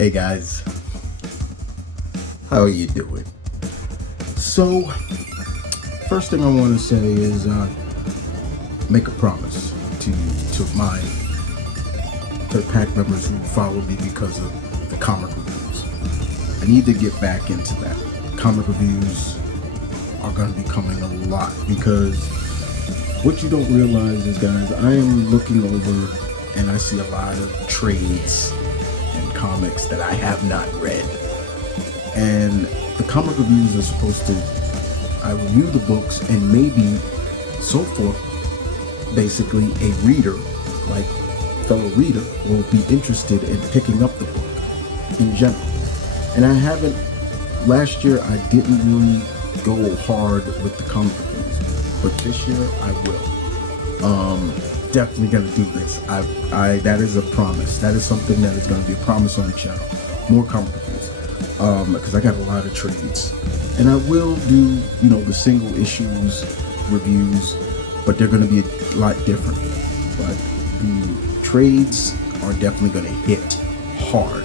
Hey guys, how are you doing? So, first thing I want to say is make a promise to my third pack members who follow me because of the comic reviews. I need to get back into that. Comic reviews are going to be coming a lot because what you don't realize is, guys, I am looking over and I see a lot of trades and comics that I have not read. And the comic reviews are supposed to, I review the books and maybe so forth, basically a reader, like fellow reader, will be interested in picking up the book in general. And I haven't, last year I didn't really go hard with the comic reviews, but this year I will. Definitely gonna do this. I that is a promise. That is something that is gonna be a promise on the channel. More comic reviews. Because I got a lot of trades. And I will do, the single issues reviews, but they're gonna be a lot different. But the trades are definitely gonna hit hard.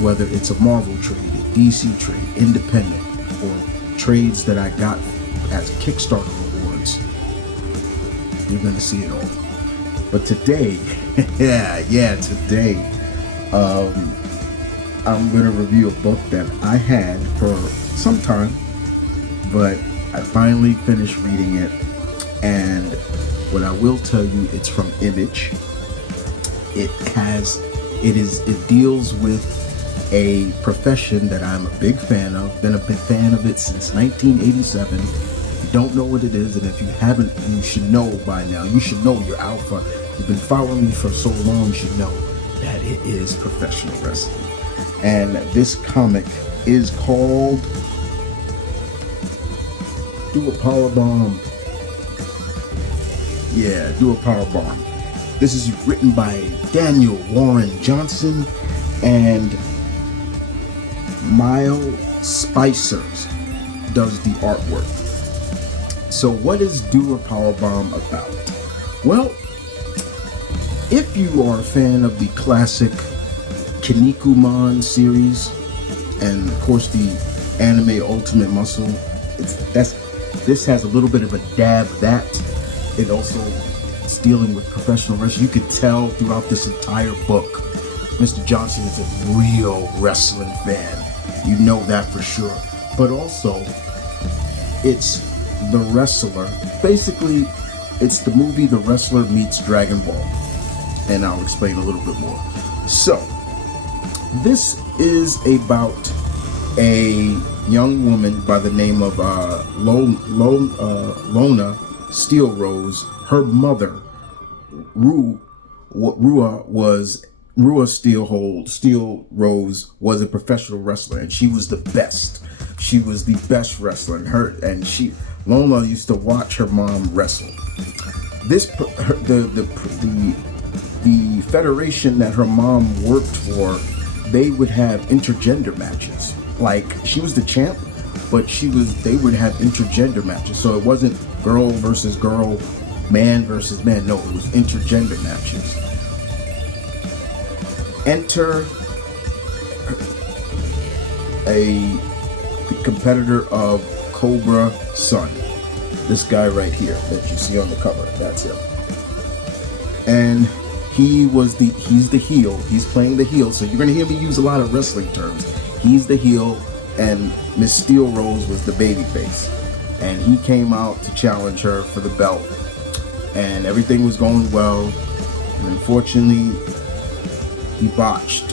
Whether it's a Marvel trade, a DC trade, independent, or trades that I got as Kickstarter rewards, you're gonna see it all. But today, today, I'm gonna review a book that I had for some time, but I finally finished reading it. And what I will tell you, it's from Image. It deals with a profession that I'm a big fan of. Been a big fan of it since 1987. If you don't know what it is, and if you haven't, you should know by now. You should know you're alpha. You've been following me for so long, you should know that it is professional wrestling. And this comic is called Do a Powerbomb. Yeah, Do a Powerbomb. This is written by Daniel Warren Johnson and Miles Spicer does the artwork. So what is Do a Powerbomb about? Well, if you are a fan of the classic Kinnikuman series, and of course the anime Ultimate Muscle, this has a little bit of a dab of that. It also is dealing with professional wrestling. You could tell throughout this entire book, Mr. Johnson is a real wrestling fan. You know that for sure. But also, it's The Wrestler. Basically, it's the movie The Wrestler meets Dragon Ball. And I'll explain a little bit more. So, this is about a young woman by the name of Lona Steel Rose. Her mother, Rua Steel Rose, was a professional wrestler, and she was the best. She was the best wrestler, and Lona used to watch her mom wrestle. The federation that her mom worked for, they would have intergender matches. Like, she was the champ, but they would have intergender matches. So it wasn't girl versus girl, man versus man. No, it was intergender matches. Enter the competitor of Cobra Sun. This guy right here that you see on the cover, that's him. And he's the heel. He's playing the heel. So you're gonna hear me use a lot of wrestling terms. He's the heel, and Miss Steel Rose was the baby face. And he came out to challenge her for the belt. And everything was going well. And unfortunately, he botched.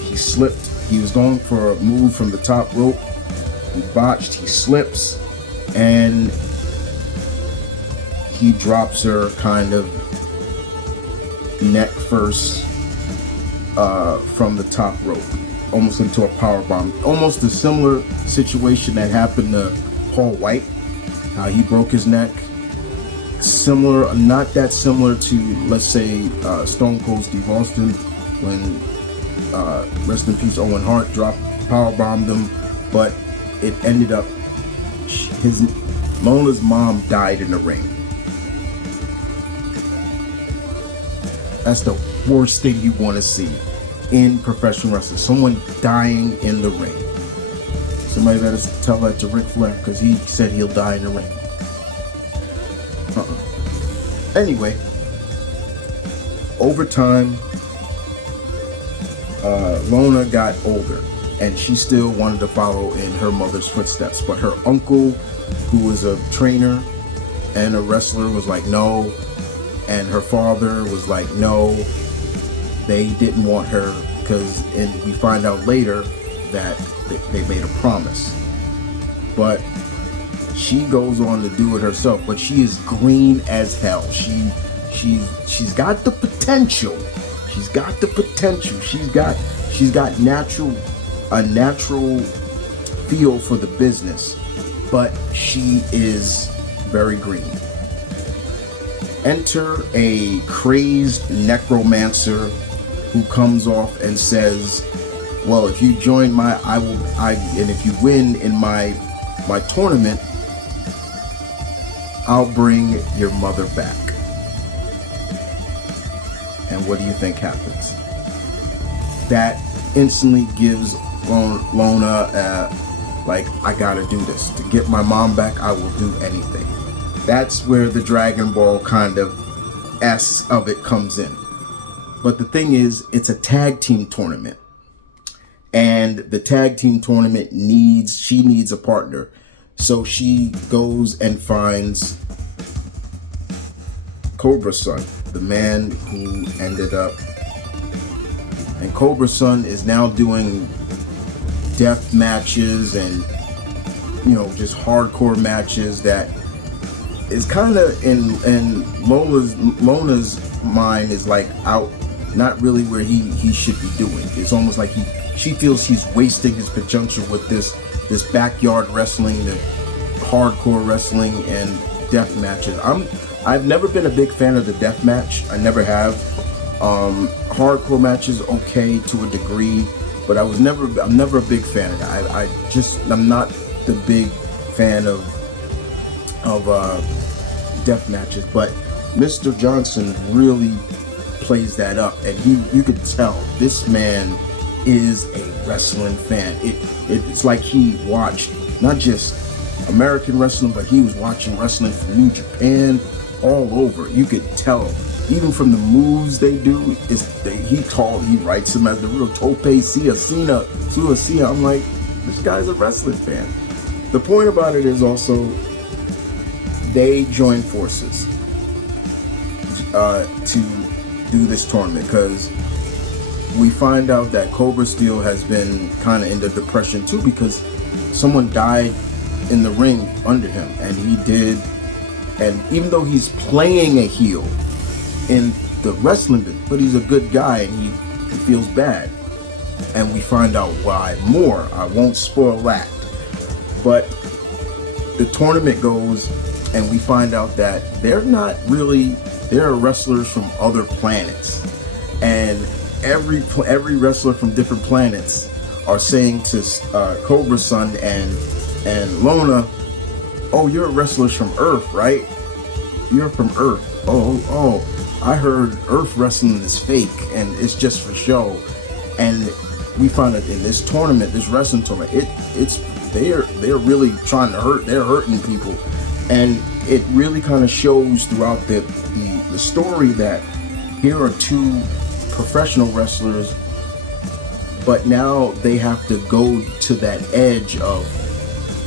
He slipped. He was going for a move from the top rope. He botched. He slips. And he drops her kind of neck first from the top rope, almost into a powerbomb. Almost a similar situation that happened to Paul White. He broke his neck. Similar, not that similar to, let's say, Stone Cold Steve Austin, when rest in peace Owen Hart powerbombed him, but it ended up Lona's mom died in the ring. That's the worst thing you want to see in professional wrestling. Someone dying in the ring. Somebody better tell that to Ric Flair, because he said he'll die in the ring. Anyway, over time, Lona got older, and she still wanted to follow in her mother's footsteps. But her uncle, who was a trainer and a wrestler, was like, no. And her father was like, no. They didn't want her, and we find out later that they made a promise. But she goes on to do it herself, but she is green as hell. She's got the potential. She's got the potential. She's got a natural feel for the business, but she is very green. Enter a crazed necromancer who comes off and says, well, if you join and if you win in my tournament, I'll bring your mother back. And what do you think happens? That instantly gives Lona I gotta do this. To get my mom back, I will do anything. That's where the Dragon Ball kind of S of it comes in. But the thing is, it's a tag team tournament. And the tag team tournament she needs a partner. So she goes and finds Cobra Sun, the man who ended up. And Cobra Sun is now doing death matches and, just hardcore matches that is kind of in Lona's mind is like out, not really where he should be doing. It's almost like she feels he's wasting his potential with this backyard wrestling, the hardcore wrestling and death matches. I've never been a big fan of the death match. I never have. Hardcore matches okay to a degree, but I'm never a big fan of that. I'm not the big fan of death matches, but Mr. Johnson really plays that up, and you could tell this man is a wrestling fan. It's like he watched not just American wrestling, but he was watching wrestling from New Japan, all over. You could tell, even from the moves they do. He writes them as the real Tope Suicina. I'm like, this guy's a wrestling fan. The point about it is also they join forces to do this tournament, because we find out that Cobra Steel has been kind of in the depression too, because someone died in the ring under him, and even though he's playing a heel in the wrestling business, but he's a good guy, and he feels bad, and we find out why more. I won't spoil that, but the tournament goes, and we find out that they're wrestlers from other planets, and every wrestler from different planets are saying to Cobra Sun and Lona, oh, you're wrestlers from Earth, right? You're from Earth. Oh, I heard Earth wrestling is fake and it's just for show. And we find that in this tournament, this wrestling tournament, they're really trying to hurt. They're hurting people, and it really kind of shows throughout the story that here are two professional wrestlers, but now they have to go to that edge of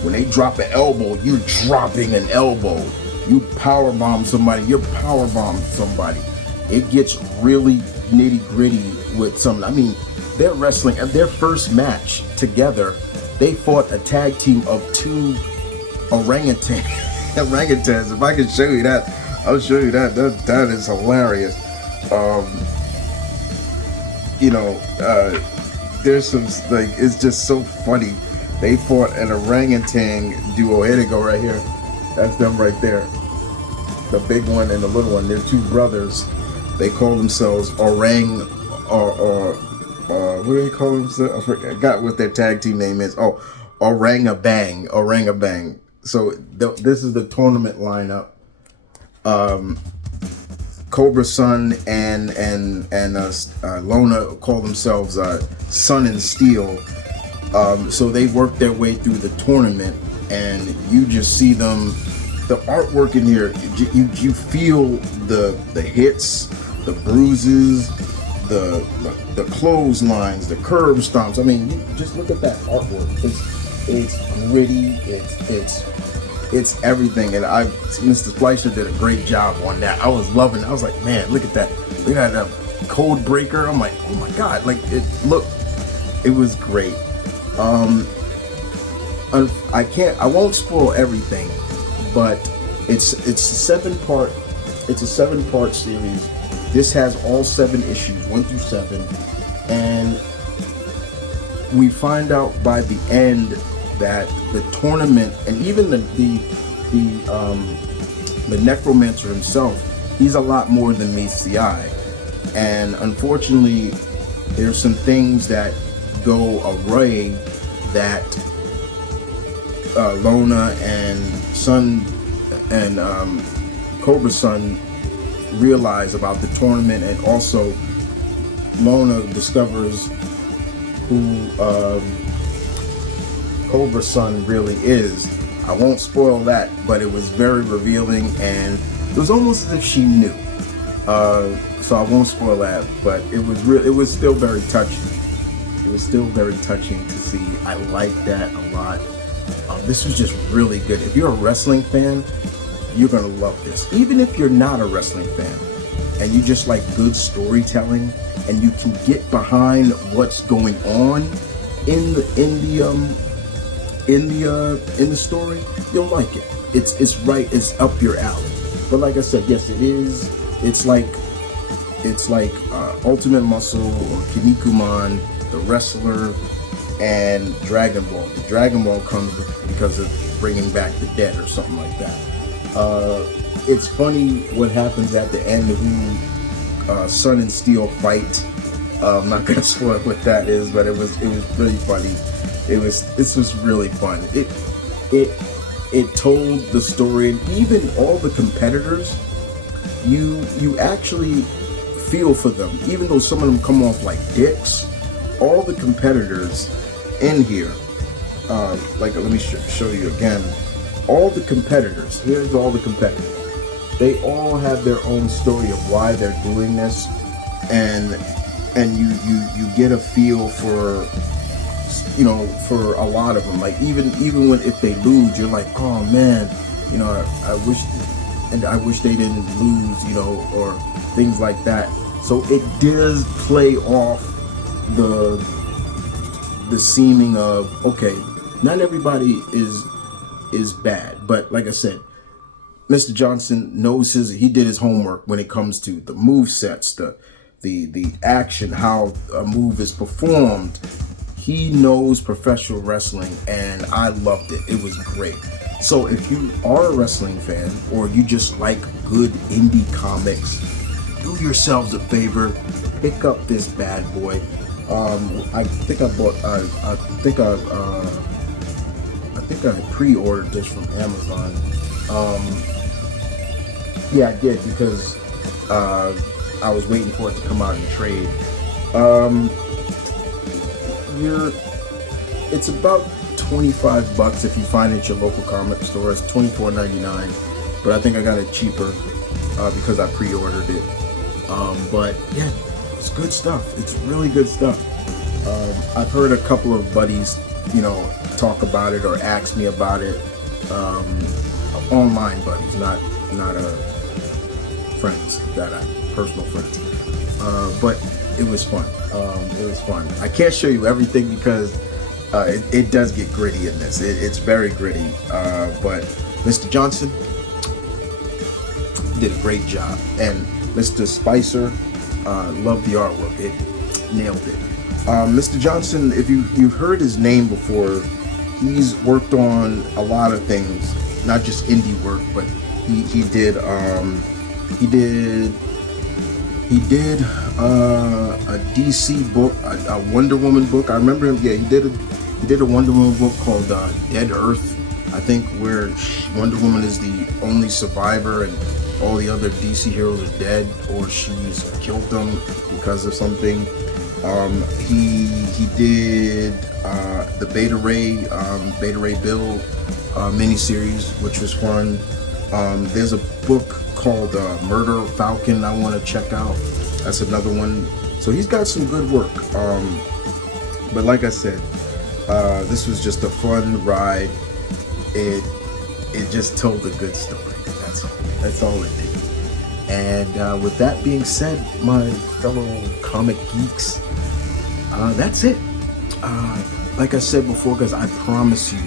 when they drop an elbow, you're dropping an elbow. You powerbomb somebody, you're powerbombing somebody. It gets really nitty gritty with some. I mean, they're wrestling at their first match together. They fought a tag team of two orangutans. If I can show you that, I'll show you that. That is hilarious. There's some, it's just so funny. They fought an orangutan duo. Here they go right here. That's them right there. The big one and the little one. They're two brothers. They call themselves Orang, what do they call themselves? I forgot what their tag team name is. Oh, Orangabang. So this is the tournament lineup. Cobra Sun and Lona call themselves Sun and Steel. So they work their way through the tournament, and you just see them. The artwork in here, you feel the hits, the bruises, the clotheslines, the curb stomps. I mean, you just look at that artwork. It's gritty. It's everything. And Mr. Splicer did a great job on that. I was loving it. I was like, man, look at that. Look at that code breaker. I'm like, oh my god, like it was great. I won't spoil everything, but it's a 7-part series. This has all 7 issues, 1 through 7, and we find out by the end that the tournament, and even the necromancer himself, he's a lot more than meets the eye. And unfortunately, there's some things that go awry that Lona and Sun and Cobra Sun realize about the tournament, and also Lona discovers who Cobra Sun really is. I won't spoil that, but it was very revealing, and it was almost as if she knew. So I won't spoil that, but it was still very touching. It was still very touching to see. I like that a lot. This was just really good. If you're a wrestling fan, you're gonna love this. Even if you're not a wrestling fan and you just like good storytelling and you can get behind what's going on in the story, you'll like it. It's right. It's up your alley. But like I said, yes, it is. It's like Ultimate Muscle or Kinnikuman, the wrestler, and Dragon Ball. The Dragon Ball comes because of bringing back the dead or something like that. It's funny what happens at the end who Sun and Steel fight. I'm not gonna spoil what that is, but it was really funny. This was really fun. It told the story, and even all the competitors, you actually feel for them, even though some of them come off like dicks. All the competitors in here, let me show you again. All the competitors, here's all the competitors. They all have their own story of why they're doing this, and you get a feel for, for a lot of them. Like even when if they lose, you're like, oh man, I wish they didn't lose, or things like that. So it does play off the seeming of, okay, not everybody is bad, but like I said, Mr. Johnson knows he did his homework when it comes to the move sets, the action, how a move is performed. He knows professional wrestling, and I loved it. It was great. So if you are a wrestling fan, or you just like good indie comics, do yourselves a favor, pick up this bad boy. I think I pre-ordered this from Amazon. Yeah, I did, because I was waiting for it to come out in trade. It's about $25 if you find it at your local comic store. It's $24.99, but I think I got it cheaper because I pre-ordered it. But yeah, it's good stuff. It's really good stuff. I've heard a couple of buddies, talk about it or ask me about it. Online buddies, not friends personal friends. But it was fun. I can't show you everything because it does get gritty in this. It's very gritty. But Mr. Johnson did a great job, and Mr. Spicer loved the artwork. It nailed it. Mr. Johnson, if you've heard his name before, he's worked on a lot of things, not just indie work, but he did a DC book, a Wonder Woman book. I remember him. Yeah, he did a Wonder Woman book called Dead Earth, I think, where Wonder Woman is the only survivor, and all the other DC heroes are dead or she's killed them because of something. He did the Beta Ray Bill miniseries, which was fun. There's a book called Murder Falcon I want to check out. That's another one. So he's got some good work. But like I said, this was just a fun ride. It just told a good story. That's all it did. And with that being said, my fellow comic geeks, that's it. Like I said before, guys, I promise you,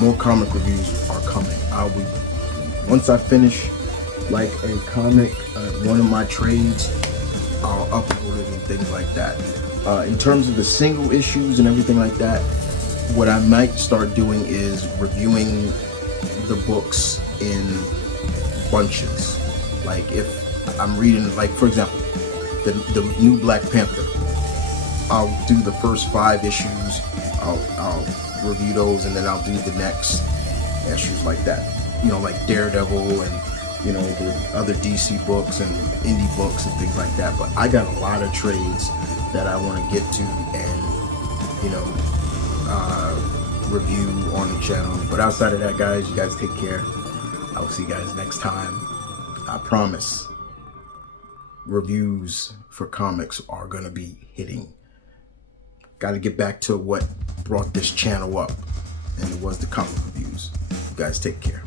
more comic reviews are coming. Once I finish like a comic, one of my trades, I'll upload it and things like that. In terms of the single issues and everything like that, what I might start doing is reviewing the books in bunches. Like if I'm reading, like for example, the new Black Panther, I'll do the first 5 issues, I'll review those, and then I'll do the next issues like that. You know, like Daredevil and, you know, the other DC books and indie books and things like that. But I got a lot of trades that I want to get to and, you know, review on the channel. But outside of that, guys, you guys take care. I will see you guys next time. I promise reviews for comics are going to be hitting. Got to get back to what brought this channel up, and it was the comic reviews. You guys take care.